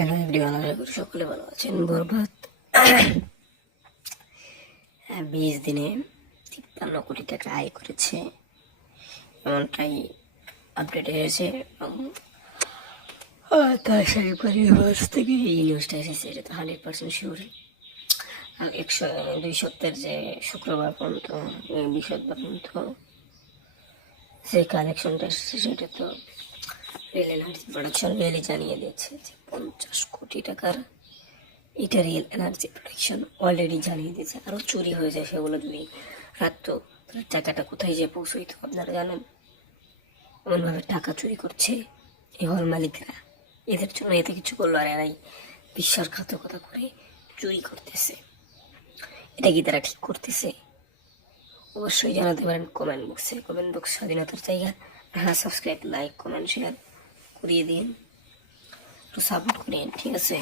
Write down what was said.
Hello everyone আশা করি সকলে ভালো আছেন? বরবাদ বিশ দিনে তিপ্পান্ন কোটি টাকা আয় করেছে। এমনটাই আপডেট হয়েছে এবং তার সাথে পরিবার থেকে এই নিউজটা এসেছে, এটা তো হান্ড্রেড পার্সেন্ট শিওর একশো, দুই সপ্তাহের যে শুক্রবার পর্যন্ত বৃহস্পতিবার পর্যন্ত যে কালেকশনটা এসেছে, সেটা তো রিয়েল এনার্জি প্রোডাকশন রিয়েলি জানিয়ে দিয়েছে যে পঞ্চাশ কোটি টাকার এটা রিয়েল এনার্জি প্রোডাকশন অলরেডি জানিয়ে দিয়েছে। আরও চুরি হয়ে যায় সেগুলো যদি রাখতো, তাহলে টাকাটা কোথায় যে পৌঁছইতো আপনারা জানেন। এমনভাবে টাকা চুরি করছে এই হল মালিকরা। এদের জন্য এতে কিছু করল আর এরাই বিশ্বাসঘাতকতা করে চুরি করতেছে। এটা কি তারা ঠিক করতেছে? অবশ্যই জানাতে পারেন কমেন্ট বক্সে। কমেন্ট বক্স স্বাধীনতার জায়গা। হ্যাঁ সাবস্ক্রাইব লাইক কমেন্ট শেয়ার করিয়ে দিন। একটু সাপোর্ট করিয়েন ঠিক আছে?